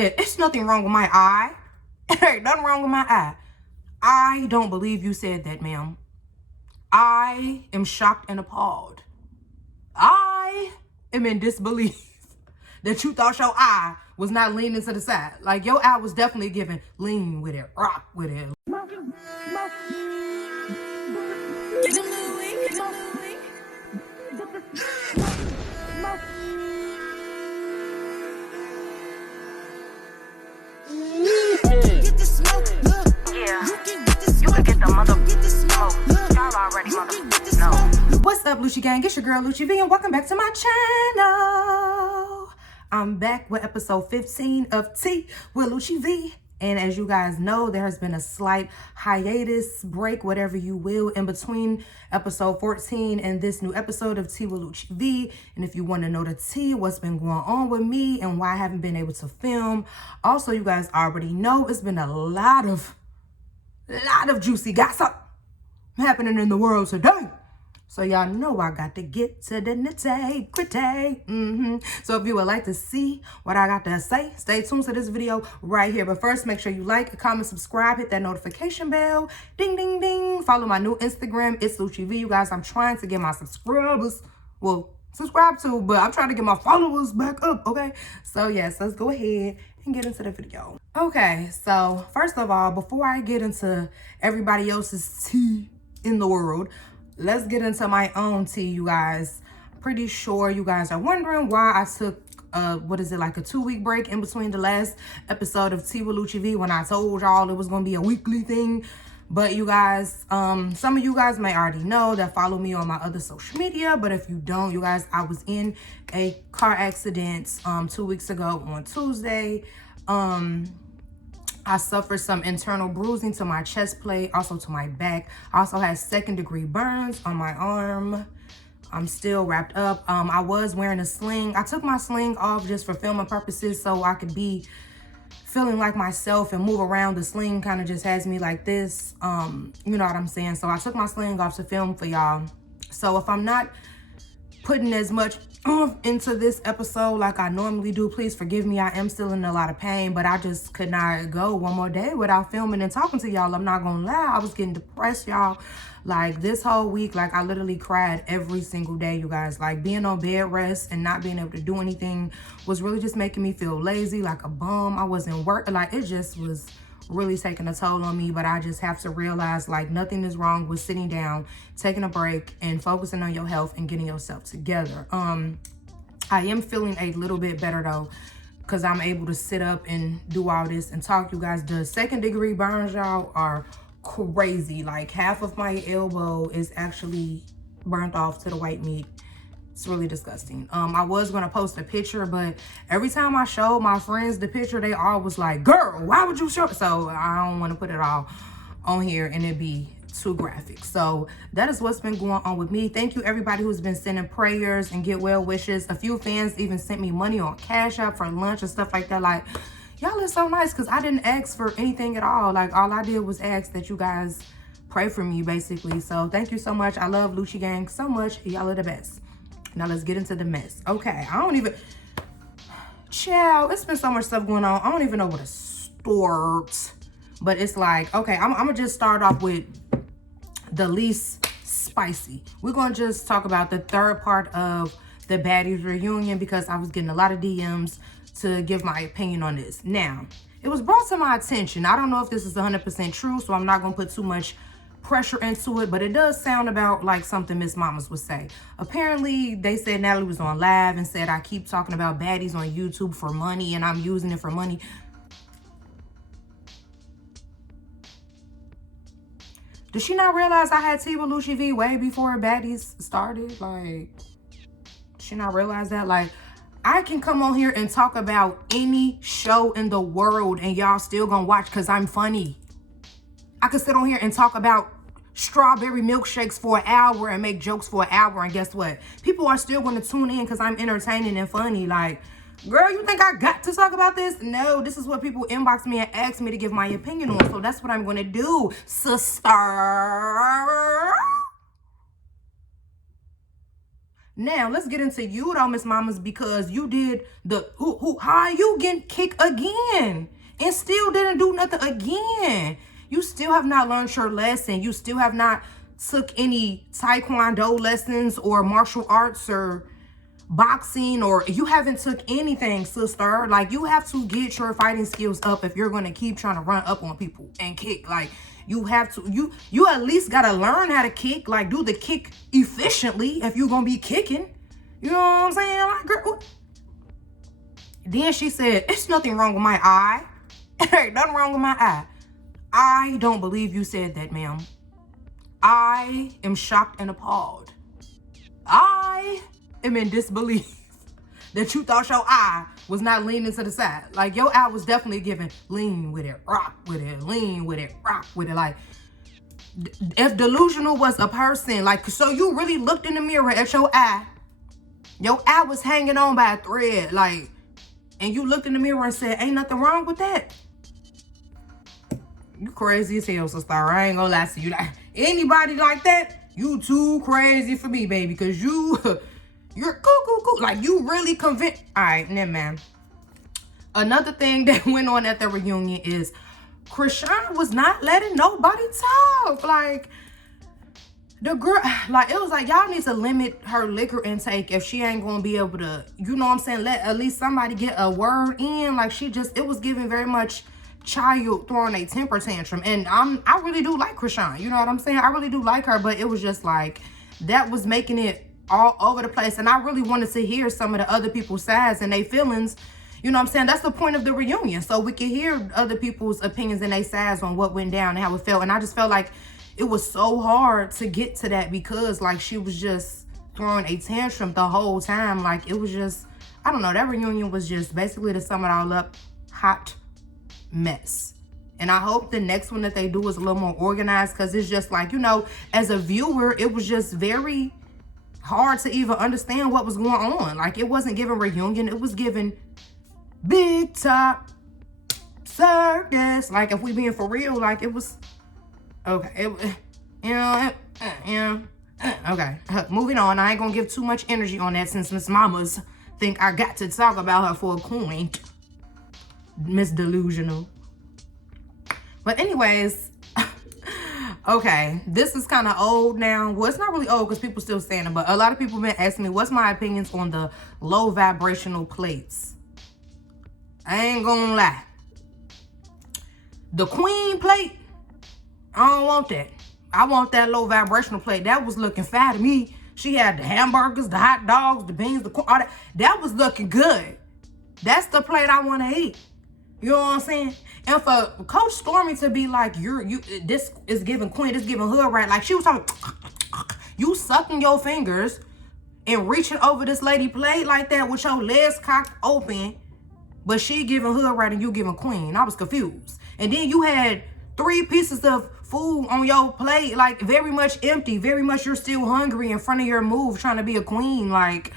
It's nothing wrong with my eye. There ain't nothing wrong with my eye. I don't believe you said that, ma'am. I am shocked and appalled. I am in disbelief that you thought your eye was not leaning to the side. Like, your eye was definitely giving lean with it, rock with it. What's up, Lucci gang? It's your girl Lucci V, and welcome back to my channel. I'm back with episode 15 of Tea with Lucci V. And as you guys know, there has been a slight hiatus, break, whatever you will, in between episode 14 and this new episode of Tea with Lucci V. And if you want to know the tea, what's been going on with me and why I haven't been able to film. Also, you guys already know it's been a lot of juicy gossip happening in the world today. So y'all know I got to get to the nitty-gritty. So if you would like to see what I got to say, stay tuned to this video right here. But first, make sure you like, comment, subscribe, hit that notification bell. Ding, ding, ding. Follow my new Instagram. It's Lucci V. You guys, I'm trying to get my subscribers, well, subscribe to, but I'm trying to get my followers back up, okay? So yes, let's go ahead and get into the video. Okay, so first of all, before I get into everybody else's tea in the world, let's get into my own tea, you guys. Pretty sure you guys are wondering why I took what is it, like a 2-week break in between the last episode of Tea with Lucci V, when I told y'all it was gonna be a weekly thing. But you guys, some of you guys may already know that follow me on my other social media, but if you don't, you guys, I was in a car accident 2 weeks ago on Tuesday. I suffered some internal bruising to my chest plate, also to my back. I also had 2nd-degree burns on my arm. I'm still wrapped up. I was wearing a sling. I took my sling off just for filming purposes so I could be feeling like myself and move around. The sling kind of just has me like this. You know what I'm saying? So I took my sling off to film for y'all. So if I'm not putting as much into this episode like I normally do, please forgive me. I am still in a lot of pain, but I just could not go one more day without filming and talking to y'all. I'm not gonna lie, I was getting depressed, y'all. Like this whole week, like I literally cried every single day, you guys. Like being on bed rest and not being able to do anything was really just making me feel lazy, like a bum. I wasn't working, like it just was really taking a toll on me. But I just have to realize, like, nothing is wrong with sitting down, taking a break, and focusing on your health and getting yourself together. I am feeling a little bit better though, because I'm able to sit up and do all this and talk. You guys, the 2nd-degree burns, y'all, are crazy. Like half of my elbow is actually burnt off to the white meat. It's really disgusting. I was gonna post a picture, but every time I showed my friends the picture, they all was like, girl, why would you show it? So I don't want to put it all on here and it be too graphic. So that is what's been going on with me. Thank you everybody who's been sending prayers and get well wishes. A few fans even sent me money on Cash App for lunch and stuff like that. Like, y'all are so nice, because I didn't ask for anything at all. Like, all I did was ask that you guys pray for me, basically. So thank you so much. I love Lucci gang so much. Y'all are the best. Now let's get into the mess. Okay, I don't even, child, it's been so much stuff going on. I don't even know where to start. But it's like, okay, I'm gonna just start off with the least spicy. We're gonna just talk about the 3rd part of the Baddies reunion, because I was getting a lot of DMs to give my opinion on this. Now, it was brought to my attention. I don't know if this is 100% true, so I'm not gonna put too much pressure into it, but it does sound about like something Miss Mamas would say. Apparently, they said Natalie was on live and said I keep talking about baddies on YouTube for money and I'm using it for money. Did she not realize I had Tea with Lucci V way before Baddies started? Like, did she not realize that? Like, I can come on here and talk about any show in the world and y'all still gonna watch because I'm funny. I could sit on here and talk about strawberry milkshakes for an hour and make jokes for an hour, and guess what? People are still going to tune in because I'm entertaining and funny. Like, girl, you think I got to talk about this? No, this is what people inbox me and ask me to give my opinion on. So that's what I'm going to do, sister. Now, let's get into you though, Miss Mamas, because you did the, how you getting kicked again? And still didn't do nothing again. You still have not learned your lesson. You still have not took any taekwondo lessons or martial arts or boxing, or you haven't took anything, sister. Like, you have to get your fighting skills up if you're going to keep trying to run up on people and kick. Like, you have to, you at least got to learn how to kick. Like, do the kick efficiently if you're going to be kicking. You know what I'm saying? Like, girl. Then she said, it's nothing wrong with my eye. Ain't nothing wrong with my eye. I don't believe you said that, ma'am. I am shocked and appalled. I am in disbelief that you thought your eye was not leaning to the side. Like, your eye was definitely giving lean with it, rock with it, lean with it, rock with it. Like, if delusional was a person, like, so you really looked in the mirror at your eye was hanging on by a thread, like, and you looked in the mirror and said, ain't nothing wrong with that. You crazy as hell, sister. I ain't gonna lie to you. Like, anybody like that, you too crazy for me, baby. Because you're cuckoo. Like, you really convinced. All right, never mind. Another thing that went on at the reunion is Krishan was not letting nobody talk. Like, the girl, like, it was like, y'all need to limit her liquor intake if she ain't gonna be able to, you know what I'm saying, let at least somebody get a word in. Like, it was giving very much child throwing a temper tantrum. And I really do like Krishan, you know what I'm saying? I really do like her, but it was just like, that was making it all over the place. And I really wanted to hear some of the other people's sides and their feelings. You know what I'm saying? That's the point of the reunion. So we can hear other people's opinions and their sides on what went down and how it felt. And I just felt like it was so hard to get to that because, like, she was just throwing a tantrum the whole time. Like, it was just, I don't know, that reunion was just basically, to sum it all up, hot mess. And I hope the next one that they do is a little more organized, because it's just like, you know, as a viewer, it was just very hard to even understand what was going on. Like, it wasn't giving reunion, it was giving big top circus. Like, if we being for real, like, it was okay. Okay, moving on. I ain't gonna give too much energy on that since Miss Mamas think I got to talk about her for a point. Miss Delusional. But anyways, okay, this is kind of old now. Well, it's not really old because people still saying it, but a lot of people been asking me what's my opinions on the low vibrational plates. I ain't gonna lie. The queen plate, I don't want that. I want that low vibrational plate. That was looking fat to me. She had the hamburgers, the hot dogs, the beans, the corn, all that. That was looking good. That's the plate I want to eat. You know what I'm saying? And for Coach Stormy to be like, this is giving queen, this giving hood right. Like, she was talking, you sucking your fingers and reaching over this lady plate like that with your legs cocked open, but she giving hood right and you giving queen. I was confused. And then you had 3 pieces of food on your plate, like, very much empty, very much you're still hungry in front of your move trying to be a queen. Like,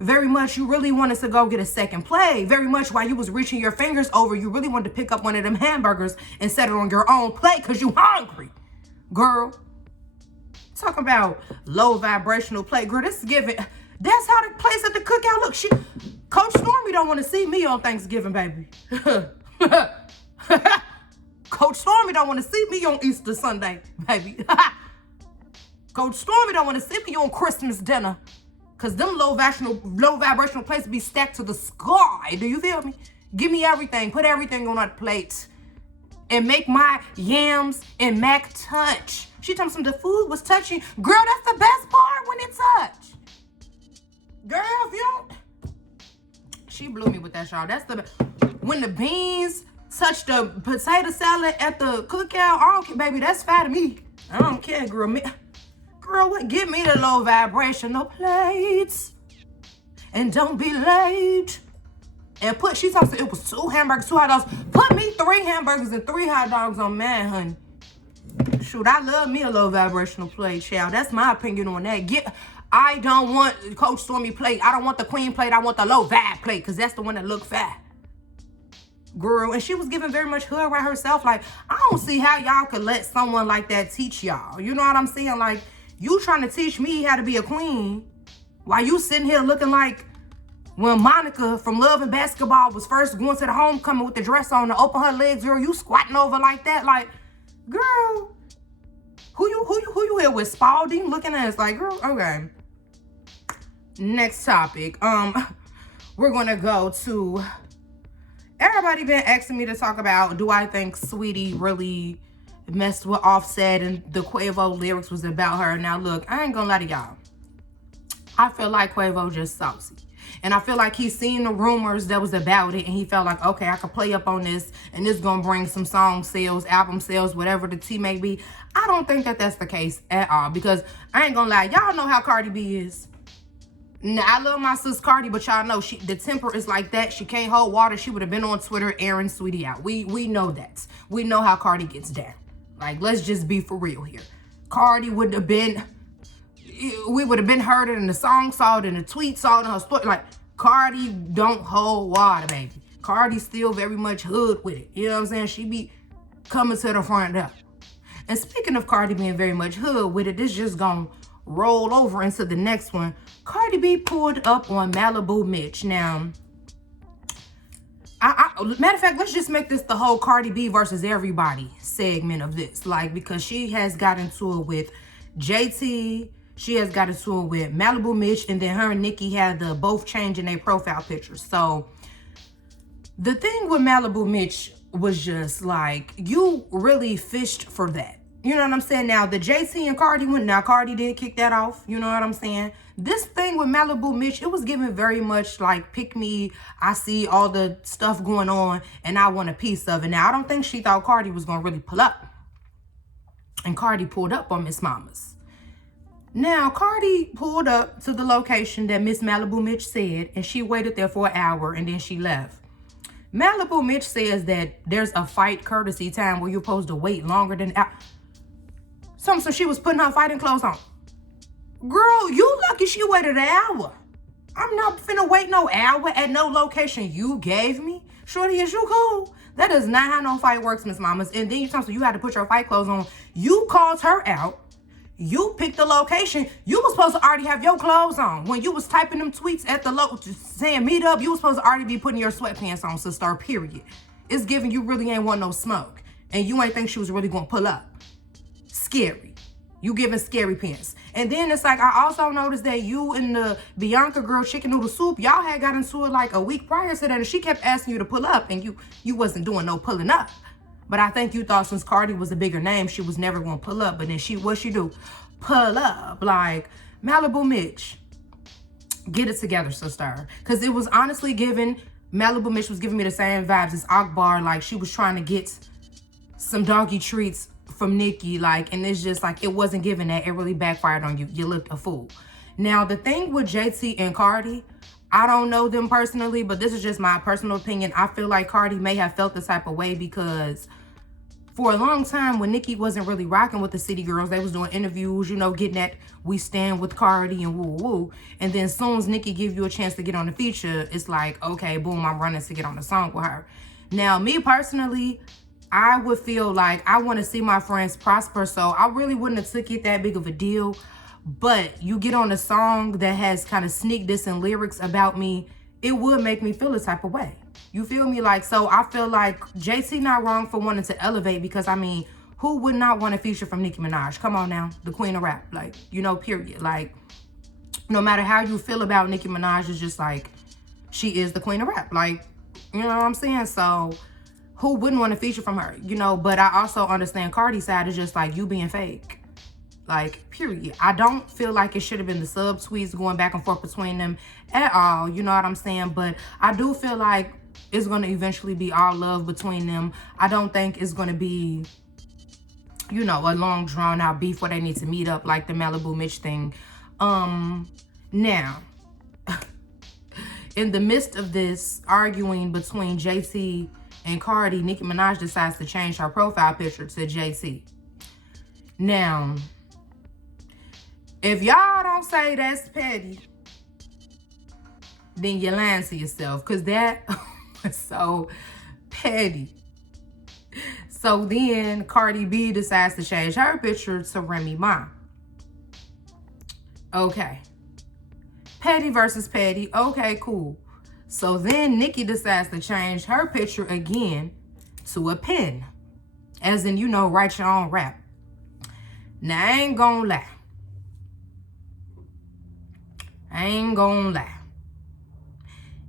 very much you really wanted to go get a second plate. Very much while you was reaching your fingers over, you really wanted to pick up one of them hamburgers and set it on your own plate because you hungry. Girl, talking about low vibrational plate. Girl, this is giving, that's how the place at the cookout look. Coach Stormy don't want to see me on Thanksgiving, baby. Coach Stormy don't want to see me on Easter Sunday, baby. Coach Stormy don't want to see me on Christmas dinner. Because them low vibrational plates be stacked to the sky. Do you feel me? Give me everything. Put everything on that plate. And make my yams and mac touch. She told me the food was touching. Girl, that's the best part, when it touch. Girl, if you don't... She blew me with that, y'all. That's the... When the beans touch the potato salad at the cookout, I don't care, baby. That's fat to me. I don't care, girl. Girl, what? Give me the low vibrational plates. And don't be late. And she talks, it was 2 hamburgers, 2 hot dogs. Put me 3 hamburgers and 3 hot dogs on mine, honey. Shoot, I love me a low vibrational plate, child. That's my opinion on that. I don't want Coach Stormy plate. I don't want the queen plate. I want the low vibe plate, because that's the one that look fat. Girl, and she was giving very much hood right herself. Like, I don't see how y'all could let someone like that teach y'all. You know what I'm saying? Like, you trying to teach me how to be a queen While you sitting here looking like when Monica from Love and Basketball was first going to the homecoming with the dress on to open her legs, girl, you squatting over like that. Like, girl, who you here with? Spalding looking at us like, girl, okay. Next topic. We're gonna go to, everybody been asking me to talk about, do I think Sweetie really messed with Offset and the Quavo lyrics was about her? Now look, I ain't gonna lie to y'all. I feel like Quavo just saucy. And I feel like he's seen the rumors that was about it and he felt like, okay, I could play up on this and this gonna bring some song sales, album sales, whatever the tea may be. I don't think that that's the case at all, because I ain't gonna lie, y'all know how Cardi B is. Now, I love my sis Cardi, but y'all know the temper is like that. She can't hold water. She would have been on Twitter airing Sweetie out. We know that. We know how Cardi gets down. Like, let's just be for real here. Cardi would have been, we would have been heard it in the song, saw it in the tweet, saw it in her story. Like, Cardi don't hold water, baby. Cardi still very much hood with it. You know what I'm saying? She be coming to the front door. And speaking of Cardi being very much hood with it, this just gonna roll over into the next one. Cardi B pulled up on Malibu Mitch. Now, matter of fact, let's just make this the whole Cardi B versus everybody segment of this. Like, because she has got into it with JT, she has got into it with Malibu Mitch, and then her and Nicki had the both changing their profile pictures. So, the thing with Malibu Mitch was just like, you really fished for that. You know what I'm saying? Now, the JT and Cardi went, now Cardi did kick that off. You know what I'm saying? This thing with Malibu Mitch, it was giving very much like, pick me, I see all the stuff going on, and I want a piece of it. Now, I don't think she thought Cardi was going to really pull up. And Cardi pulled up on Miss Mama's. Now, Cardi pulled up to the location that Miss Malibu Mitch said, and she waited there for an hour, and then she left. Malibu Mitch says that there's a fight courtesy time where you're supposed to wait longer than... So she was putting her fighting clothes on. Girl, you lucky she waited an hour. I'm not finna wait no hour at no location you gave me. Shorty, is you cool? That is not how no fight works, Miss Mamas. And then you tell me you had to put your fight clothes on. You called her out. You picked the location. You was supposed to already have your clothes on. When you was typing them tweets at the saying meet up, you was supposed to already be putting your sweatpants on, sister, period. It's giving you really ain't want no smoke. And you ain't think she was really gonna pull up. Scary. You giving scary pants. And then it's like, I also noticed that you and the Bianca girl chicken noodle soup, y'all had got into it like a week prior to that, and she kept asking you to pull up, and you wasn't doing no pulling up. But I think you thought since Cardi was a bigger name, she was never gonna pull up. But then what she do? Pull up. Like, Malibu Mitch, get it together, sister. Because it was honestly Malibu Mitch was giving me the same vibes as Akbar. Like, she was trying to get some doggy treats from Nicki, like, and it's just like, it wasn't giving that. It really backfired on you. You looked a fool. Now, the thing with JT and Cardi, I don't know them personally, but this is just my personal opinion. I feel like Cardi may have felt this type of way because for a long time when Nicki wasn't really rocking with the City Girls, they was doing interviews, you know, getting that we stand with Cardi and woo woo. And then as soon as Nicki give you a chance to get on the feature, it's like, okay, boom, I'm running to get on the song with her. Now, me personally, I would feel like I want to see my friends prosper, so I really wouldn't have took it that big of a deal. But you get on a song that has kind of sneak diss and lyrics about me, it would make me feel a type of way. You feel me? Like, so I feel like JT not wrong for wanting to elevate, because I mean, who would not want a feature from Nicki Minaj? Come on now, the queen of rap, like, you know, period. Like, no matter how you feel about Nicki Minaj, it's just like, she is the queen of rap. Like, you know what I'm saying? So who wouldn't want a feature from her, you know? But I also understand Cardi's side is just like, you being fake. Like, period. I don't feel like it should have been the sub tweets going back and forth between them at all. You know what I'm saying? But I do feel like it's going to eventually be all love between them. I don't think it's going to be, you know, a long drawn out beef where they need to meet up like the Malibu Mitch thing. Now, in the midst of this arguing between JT and Cardi, Nicki Minaj decides to change her profile picture to JT. Now, if y'all don't say that's petty, then you're lying to yourself, because that was so petty. So then Cardi B decides to change her picture to Remy Ma. Okay. Petty versus petty. Okay, cool. So then Nicki decides to change her picture again to a pen. As in, you know, write your own rap. Now, I ain't gonna lie.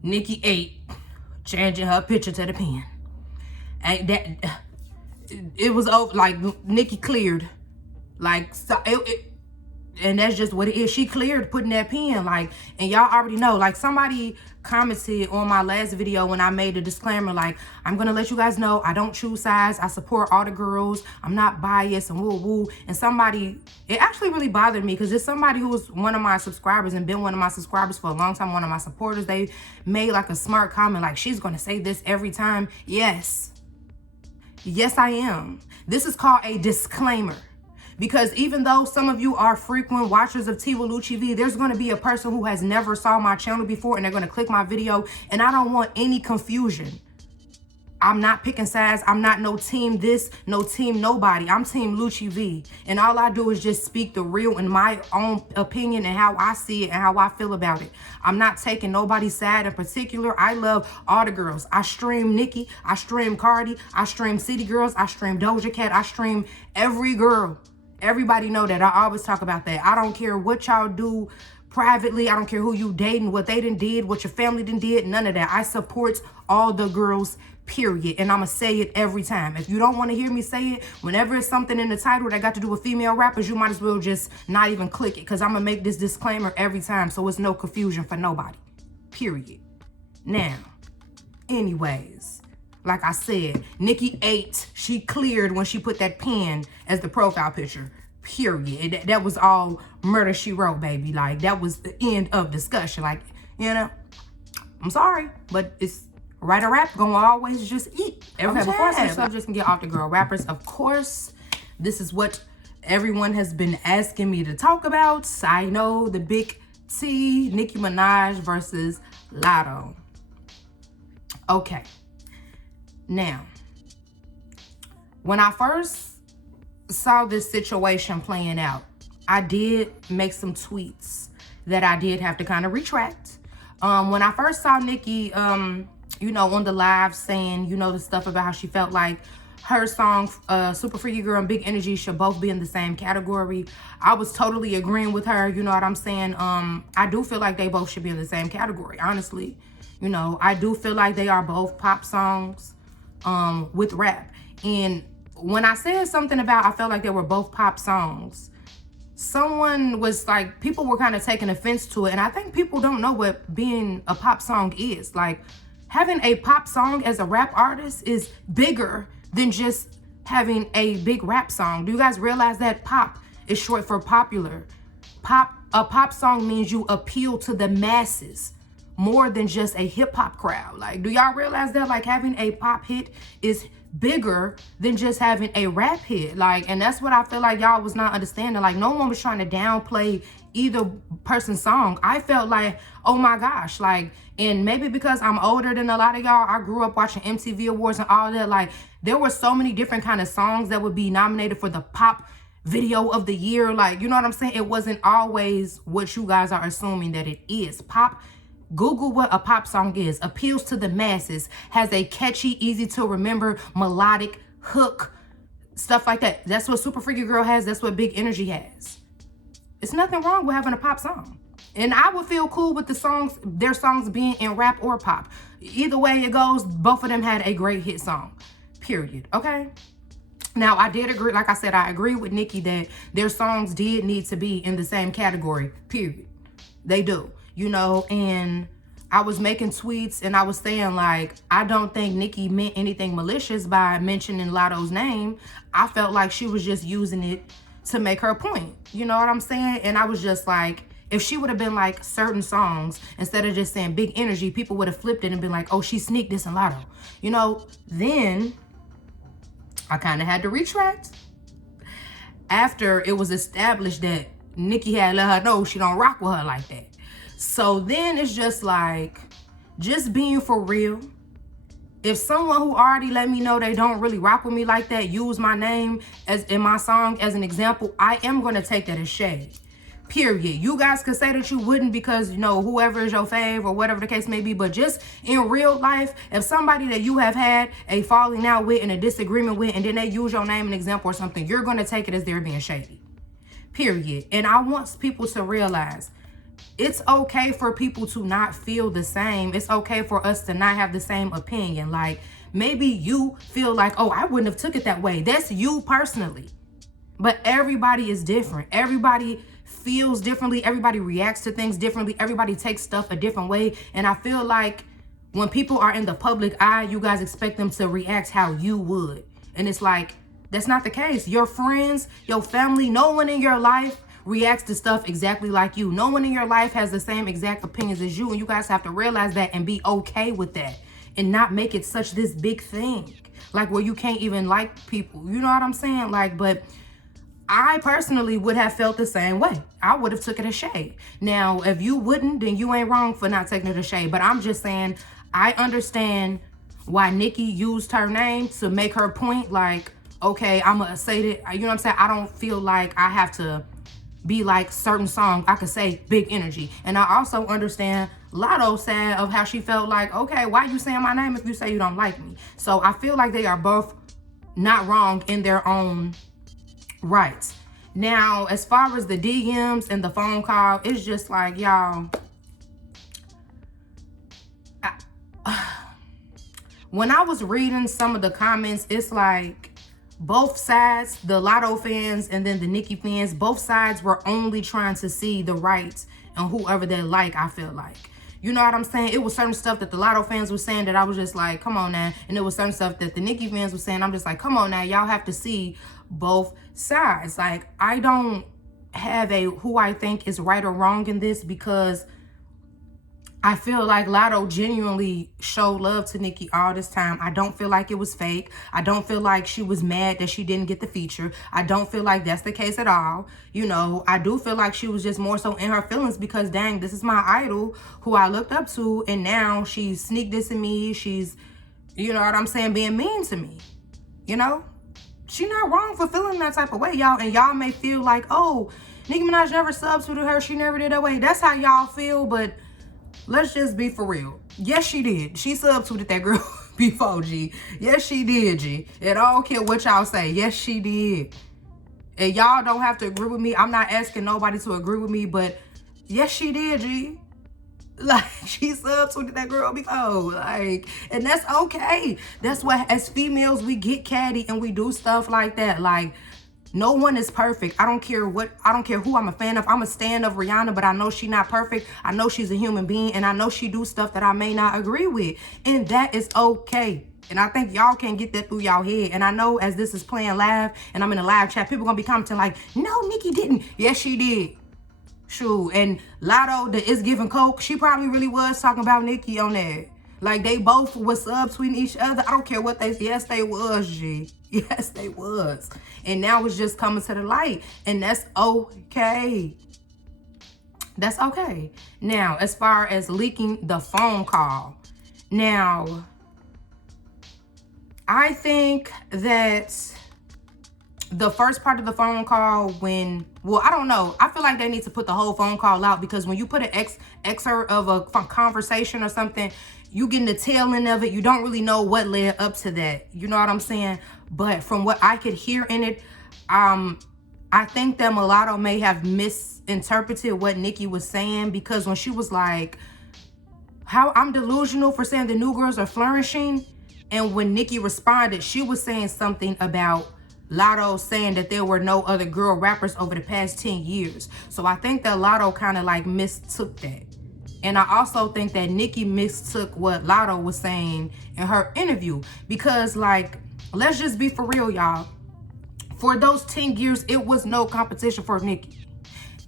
Nicki ate changing her picture to the pen. And that, it was over, like, Nicki cleared. Like, so and that's just what it is. She cleared putting that pen, like, and y'all already know, like, somebody commented on my last video when I made a disclaimer, like, I'm gonna let you guys know I don't choose sides. I support all the girls. I'm not biased and woo woo. And somebody, it actually really bothered me because it's somebody who was one of my subscribers and been one of my subscribers for a long time, one of my supporters. They made like a smart comment, like, she's gonna say this every time. Yes, I am. This is called a disclaimer. Because even though some of you are frequent watchers of Tea with Lucci V, there's going to be a person who has never saw my channel before and they're going to click my video, and I don't want any confusion. I'm not picking sides. I'm not no team this, no team nobody. I'm team Lucci V. And all I do is just speak the real and my own opinion and how I see it and how I feel about it. I'm not taking nobody's side in particular. I love all the girls. I stream Nicki. I stream Cardi. I stream City Girls. I stream Doja Cat. I stream every girl. Everybody know that. I always talk about that. I don't care what y'all do privately. I don't care who you dating, what they done did, what your family done did, none of that. I support all the girls, period. And I'm going to say it every time. If you don't want to hear me say it, whenever it's something in the title that got to do with female rappers, you might as well just not even click it, because I'm going to make this disclaimer every time so it's no confusion for nobody, period. Now, anyways, like I said, Nicki ate. She cleared when she put that pen as the profile picture. Period. That was all murder she wrote, baby. Like, that was the end of discussion. Like, you know, I'm sorry, but it's right or rap gonna always just eat. Okay, before I switch subjects and get off the girl rappers, of course, this is what everyone has been asking me to talk about. I know, the big T, Nicki Minaj versus Lotto. Okay. Now, when I first saw this situation playing out, I did make some tweets that I did have to kind of retract. When I first saw Nicki, you know, on the live saying, you know, the stuff about how she felt like her song, Super Freaky Girl and Big Energy should both be in the same category, I was totally agreeing with her. You know what I'm saying? I do feel like they both should be in the same category, honestly. You know, I do feel like they are both pop songs with rap. And when I said something about I felt like they were both pop songs, someone was like, people were kind of taking offense to it. And I think people don't know what being a pop song is. Like, having a pop song as a rap artist is bigger than just having a big rap song. Do you guys realize that pop is short for popular? A pop song means you appeal to the masses more than just a hip hop crowd. Like, do y'all realize that? Like, having a pop hit is bigger than just having a rap hit. Like, and that's what I feel like y'all was not understanding. Like, no one was trying to downplay either person's song. I felt like, oh my gosh, like, and maybe because I'm older than a lot of y'all, I grew up watching MTV Awards and all that. Like, there were so many different kind of songs that would be nominated for the pop video of the year. Like, you know what I'm saying? It wasn't always what you guys are assuming that it is. Pop, Google what a pop song is. Appeals to the masses, has a catchy, easy to remember, melodic hook, stuff like that. That's what Super Freaky Girl has. That's what Big Energy has. It's nothing wrong with having a pop song. And I would feel cool with their songs being in rap or pop. Either way it goes, both of them had a great hit song, period. Okay? Now, I did agree, like I said, I agree with Nicki that their songs did need to be in the same category, period. They do. You know, and I was making tweets and I was saying, like, I don't think Nicki meant anything malicious by mentioning Lotto's name. I felt like she was just using it to make her point. You know what I'm saying? And I was just like, if she would have been like certain songs, instead of just saying Big Energy, people would have flipped it and been like, oh, she sneaked this in Lotto. You know, then I kind of had to retract after it was established that Nicki had let her know she don't rock with her like that. So then it's just like, just being for real. If someone who already let me know they don't really rock with me like that use my name as in my song as an example, I am going to take that as shade. Period. You guys could say that you wouldn't because, you know, whoever is your fave or whatever the case may be. But just in real life, if somebody that you have had a falling out with and a disagreement with, and then they use your name and example or something, you're going to take it as they're being shady. Period. And I want people to realize it's okay for people to not feel the same. It's okay for us to not have the same opinion. Like, maybe you feel like, oh, I wouldn't have took it that way. That's you personally. But everybody is different. Everybody feels differently. Everybody reacts to things differently. Everybody takes stuff a different way. And I feel like when people are in the public eye, you guys expect them to react how you would. And it's like, that's not the case. Your friends, your family, no one in your life reacts to stuff exactly like you. No one in your life has the same exact opinions as you. And you guys have to realize that and be okay with that. And not make it such this big thing. Like where you can't even like people. You know what I'm saying? Like, but I personally would have felt the same way. I would have took it as shade. Now, if you wouldn't, then you ain't wrong for not taking it as shade. But I'm just saying, I understand why Nicki used her name to make her point. Like, okay, I'm going to say that, you know what I'm saying? I don't feel like I have to be like certain songs. I could say big energy. And I also understand Lotto said of how she felt like, okay, why you saying my name if you say you don't like me? So I feel like they are both not wrong in their own rights. Now, as far as the DMs and the phone call, it's just like, y'all, when I was reading some of the comments, it's like both sides, the Lotto fans and then the Nicki fans, both sides were only trying to see the rights and whoever they like, I feel like. You know what I'm saying? It was certain stuff that the Lotto fans were saying that I was just like, come on now. And it was certain stuff that the Nicki fans were saying. I'm just like, come on now. Y'all have to see both sides. Like, I don't have a who I think is right or wrong in this because I feel like Lotto genuinely showed love to Nicki all this time. I don't feel like it was fake. I don't feel like she was mad that she didn't get the feature. I don't feel like that's the case at all. You know, I do feel like she was just more so in her feelings because, dang, this is my idol who I looked up to. And now she's sneak dissing me. She's, you know what I'm saying, being mean to me. You know? She not wrong for feeling that type of way, y'all. And y'all may feel like, oh, Nicki Minaj never substituted her. She never did that way. That's how y'all feel, but let's just be for real. Yes, she did. She substituted that girl before, G. Yes, she did, G. It don't care what y'all say. Yes, she did. And y'all don't have to agree with me. I'm not asking nobody to agree with me, but yes, she did, G. Like, she substituted that girl before. Like, and that's okay. That's what, as females, we get catty and we do stuff like that. Like, no one is perfect. I don't care who I'm a fan of. I'm a stan of Rihanna, but I know she's not perfect. I know she's a human being, and I know she do stuff that I may not agree with. And that is okay. And I think y'all can get that through y'all head. And I know as this is playing live, and I'm in a live chat, people gonna be commenting like, no, Nicki didn't. Yes, she did. Shoot. And Lotto, the Is Giving Coke, she probably really was talking about Nicki on that. Like, they both was subtweeting each other. I don't care what they, yes, they was, G. Yes, they was. And now it's just coming to the light. And that's okay. That's okay. Now, as far as leaking the phone call. Now, I think that the first part of the phone call when, well, I don't know. I feel like they need to put the whole phone call out because when you put an excerpt of a conversation or something, you get in the tail end of it. You don't really know what led up to that. You know what I'm saying? But from what I could hear in it, I think that Mulatto may have misinterpreted what Nicki was saying because when she was like, how I'm delusional for saying the new girls are flourishing. And when Nicki responded, she was saying something about Lotto saying that there were no other girl rappers over the past 10 years. So I think that Lotto kind of like mistook that. And I also think that Nicki mistook what Lotto was saying in her interview. Because, like, let's just be for real, y'all. For those 10 years, it was no competition for Nicki.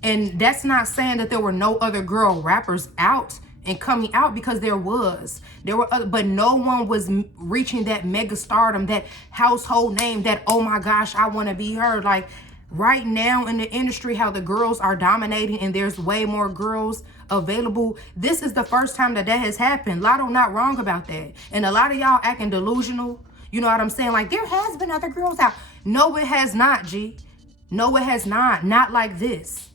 And that's not saying that there were no other girl rappers out and coming out, because there was. There were other, but no one was reaching that mega stardom, that household name, that, oh my gosh, I want to be her. Like, right now in the industry, how the girls are dominating and there's way more girls available. This is the first time that has happened. Lotto not wrong about that. And a lot of y'all acting delusional. You know what I'm saying? Like, there has been other girls out. No, it has not, G. No, it has not. Not like this.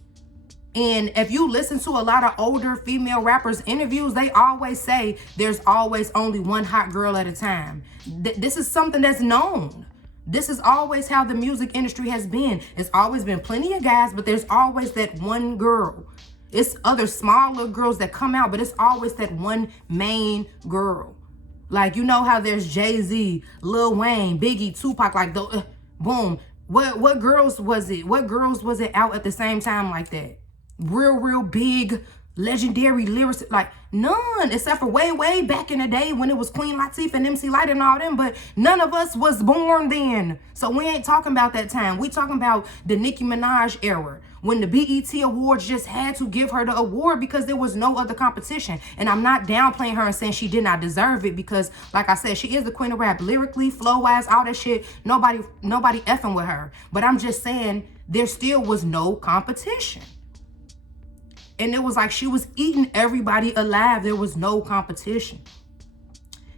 And if you listen to a lot of older female rappers interviews, they always say there's always only one hot girl at a time. This is something that's known. This is always how the music industry has been. It's always been plenty of guys, but there's always that one girl. It's other smaller girls that come out, but it's always that one main girl. Like, you know how there's Jay-Z, Lil Wayne, Biggie, Tupac, like, boom. What girls was it? What girls was it out at the same time like that? Real big, legendary lyrics, like none, except for way back in the day when it was Queen Latifah and MC Lyte and all them, but none of us was born then. So we ain't talking about that time. We talking about the Nicki Minaj era, when the BET Awards just had to give her the award because there was no other competition. And I'm not downplaying her and saying she did not deserve it, because like I said, she is the queen of rap, lyrically, flow-wise, all that shit. Nobody effing with her. But I'm just saying there still was no competition. And it was like she was eating everybody alive. There was no competition.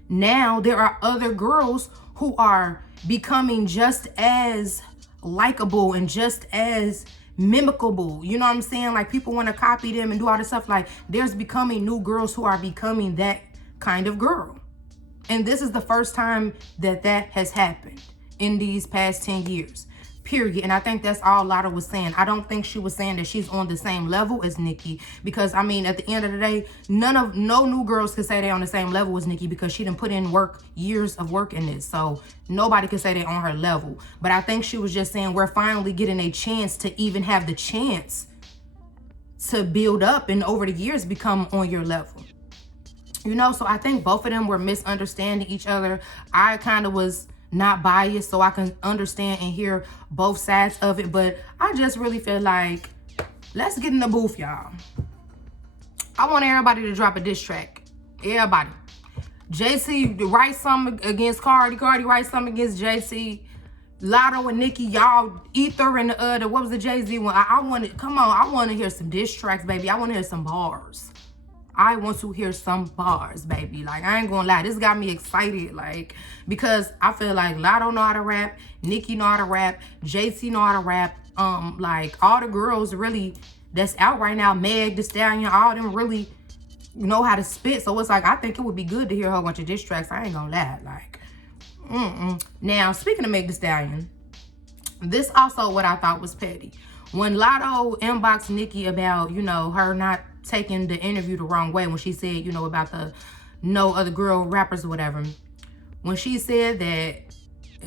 Now there are other girls who are becoming just as likable and just as mimicable. You know what I'm saying? Like, people want to copy them and do all this stuff. Like, there's becoming new girls who are becoming that kind of girl. And this is the first time that that has happened in these past 10 years. Period. And I think that's all Lotto was saying. I don't think she was saying that she's on the same level as Nicki, because I mean, at the end of the day, no new girls can say they're on the same level as Nicki, because she didn't put in work, years of work in this. So nobody can say they're on her level. But I think she was just saying we're finally getting a chance to even have the chance to build up and over the years become on your level. You know, so I think both of them were misunderstanding each other. I kind of was not biased, so I can understand and hear both sides of it, but I just really feel like, let's get in the booth, y'all. I want everybody to drop a diss track. Everybody. JC write something against Cardi. Cardi write something against JC. Lotto and Nicki, y'all Ether and the other, what was the Jay-Z one? I want to, come on, I want to hear some diss tracks, baby. I want to hear some bars. I want to hear some bars, baby. Like, I ain't gonna lie, this got me excited, like, because I feel like Lotto know how to rap, Nicki know how to rap, JC know how to rap, like, all the girls really that's out right now, Meg Thee Stallion, all them really know how to spit. So it's like, I think it would be good to hear a whole bunch of diss tracks. I ain't gonna lie, like, Now, speaking of Meg Thee Stallion, this also what I thought was petty. When Lotto inboxed Nicki about, you know, her not taking the interview the wrong way, when she said, you know, about the no other girl rappers or whatever, when she said that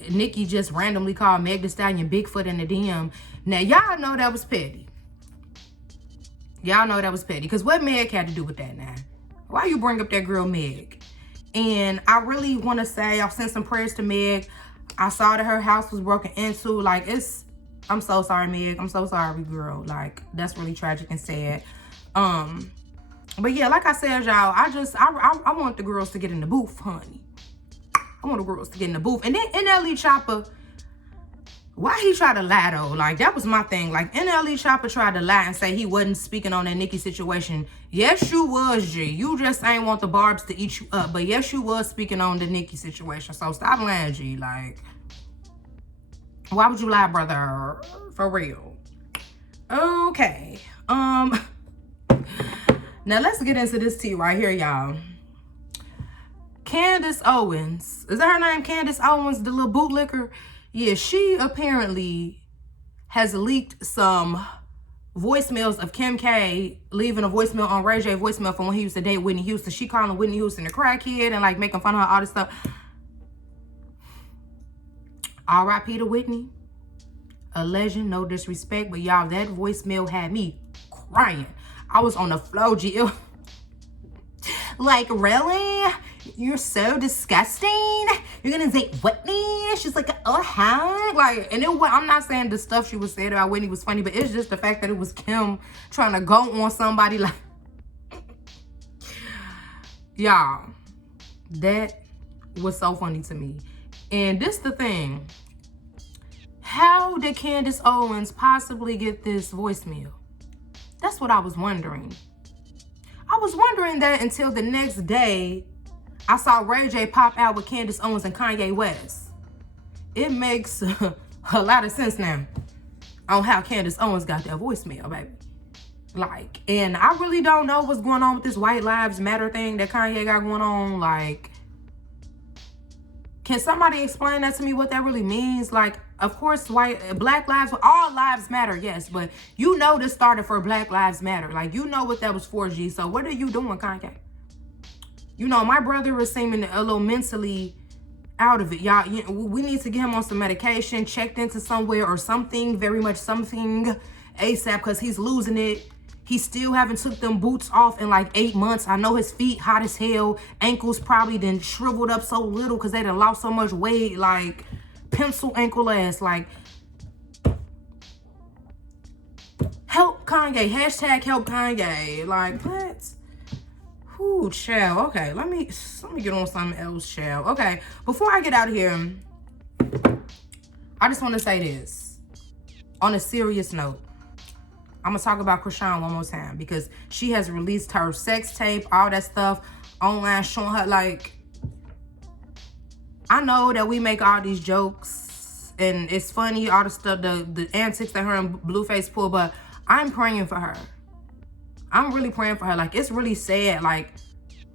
Nicki just randomly called Meg Thee Stallion Bigfoot in the DM, now y'all know that was petty. Y'all know that was petty, because what Meg had to do with that now? Why you bring up that girl Meg? And I really want to say, I'll send some prayers to Meg. I saw that her house was broken into. Like, I'm so sorry, Meg. I'm so sorry, girl. Like, that's really tragic and sad. But yeah, like I said, y'all, I want the girls to get in the booth, honey. I want the girls to get in the booth. And then NLE Chopper, why he tried to lie though? Like, that was my thing. Like, NLE Chopper tried to lie and say he wasn't speaking on that Nicki situation. Yes, you was, G. You just ain't want the barbs to eat you up. But yes, you was speaking on the Nicki situation. So stop lying, G. Like, why would you lie, brother? For real. Okay. Now let's get into this tea right here, y'all. Candace Owens. Is that her name? Candace Owens, the little bootlicker? Yeah, she apparently has leaked some voicemails of Kim K leaving a voicemail on Ray J voicemail from when he used to date Whitney Houston. She calling Whitney Houston a crackhead and like making fun of her, all this stuff. R.I.P. to Whitney. A legend, no disrespect, but y'all, that voicemail had me crying. I was on the floor, G. Like, really? You're so disgusting. You're gonna date Whitney? She's like, oh, hi. Like, and I'm not saying the stuff she was saying about Whitney was funny, but it's just the fact that it was Kim trying to go on somebody. Like, y'all, that was so funny to me. And this the thing. How did Candace Owens possibly get this voicemail? That's what I was wondering. I was wondering that until the next day, I saw Ray J pop out with Candace Owens and Kanye West. It makes a lot of sense now on how Candace Owens got that voicemail, baby. Like, and I really don't know what's going on with this White Lives Matter thing that Kanye got going on. Like, can somebody explain that to me, what that really means? Like, of course, black lives, all lives matter, yes, but you know this started for Black Lives Matter. Like, you know what that was for, G. So what are you doing, Kanye? You know, my brother is seeming a little mentally out of it, y'all. We need to get him on some medication, checked into somewhere or something, very much something ASAP, because he's losing it. He still haven't took them boots off in like 8 months. I know his feet hot as hell. Ankles probably done shriveled up so little because they done lost so much weight. Like, pencil ankle ass. Like, help Kanye. Hashtag help Kanye. Like, what? Ooh, child. Okay, let me get on something else, child. Okay, before I get out of here, I just want to say this. On a serious note, I'm gonna talk about Krishan one more time because she has released her sex tape, all that stuff online, showing her, like, I know that we make all these jokes and it's funny, all the stuff, the antics that her and Blueface pull, but I'm praying for her. I'm really praying for her. Like, it's really sad. Like,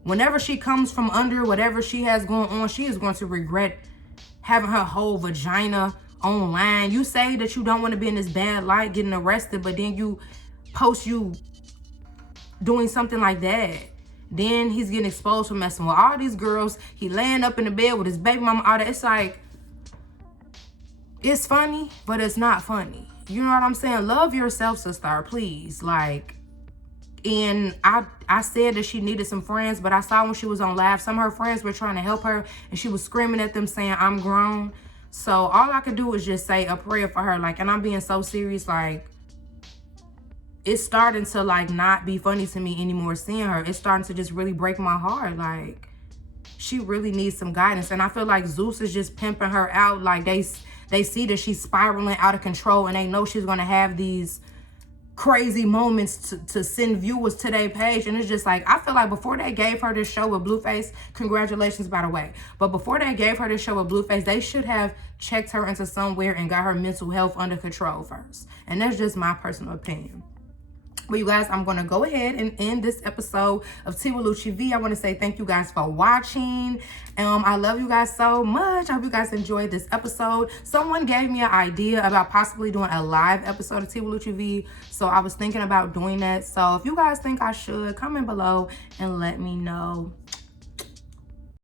whenever she comes from under whatever she has going on, she is going to regret having her whole vagina online. You say that you don't want to be in this bad light, getting arrested, but then you post you doing something like that. Then he's getting exposed for messing with all these girls. He laying up in the bed with his baby mama, all that. It's like, it's funny, but it's not funny. You know what I'm saying? Love yourself, sister, please. Like, and I said that she needed some friends, but I saw when she was on live, some of her friends were trying to help her, and she was screaming at them saying, I'm grown. So all I could do is just say a prayer for her. Like, and I'm being so serious. Like, it's starting to, like, not be funny to me anymore seeing her. It's starting to just really break my heart. Like, she really needs some guidance. And I feel like Zeus is just pimping her out. Like, they see that she's spiraling out of control, and they know she's going to have these crazy moments to send viewers to their page. And it's just like, I feel like before they gave her this show with Blueface, congratulations, by the way, but before they gave her this show with Blueface, they should have checked her into somewhere and got her mental health under control first. And that's just my personal opinion. But you guys, I'm going to go ahead and end this episode of Tea with Lucci V. I want to say thank you guys for watching. I love you guys so much. I hope you guys enjoyed this episode. Someone gave me an idea about possibly doing a live episode of Tea with Lucci V. So I was thinking about doing that. So if you guys think I should, comment below and let me know.